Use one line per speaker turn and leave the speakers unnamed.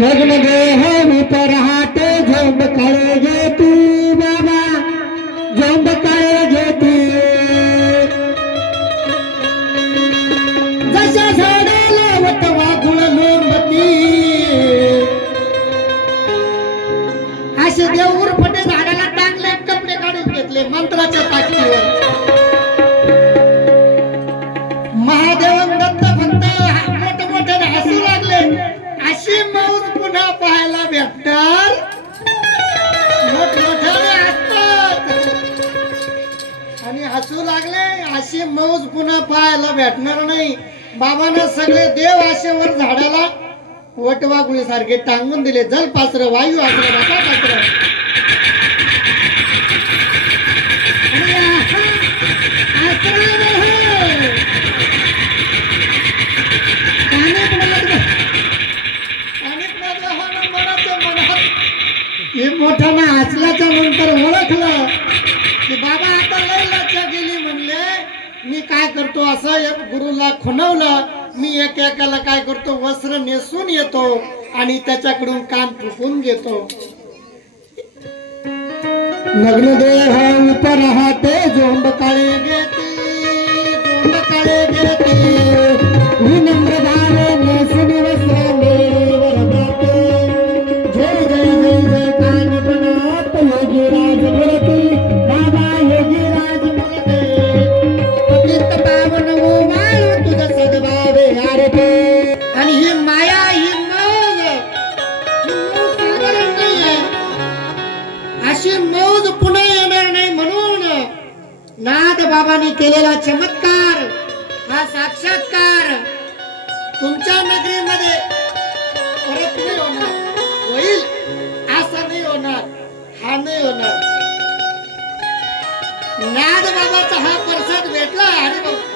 लग्न देह ऊपर हाटे झोंब काळे घे तू बाबा झोंब काळे घे तू जशा झाडाला वटवा गुळ लोंबती. असे देऊर उरफटे झाडाला टाकले कपडे काढून घेतले मंत्राच्या ताकदीवर पाहायला मोठमोठ्याने आणि हसू लागले अशी मौज पुन्हा पाहायला भेटणार नाही. बाबांना सगळे देव आशेवर झाडाला वटवागुळी सारखे टांगून दिले. जल पात्र वायू आसर बाबा पात्र हे मोठ्यानं हसल्याच्या नंतर ओळखलं की बाबा आता लय लक्ष गेली म्हणले. मी काय करतो असं एक गुरुला खुणवलं. मी एक एकाला काय करतो वस्त्र नेसून येतो आणि त्याच्याकडून कान फुकून घेतो. नग्नदेह उपराहते आणि ही माया ही मौज. साधारण नाही अशी मौज पुन्हा येणार नाही म्हणून नाथ बाबांनी केलेला चमत्कार हा साक्षात्कार तुमच्या नगरीमध्ये परत नाही होणार. होईल असं नाही होणार हा नाही होणार. नाथ बाबाचा हा प्रसाद भेटला अरे बाबा.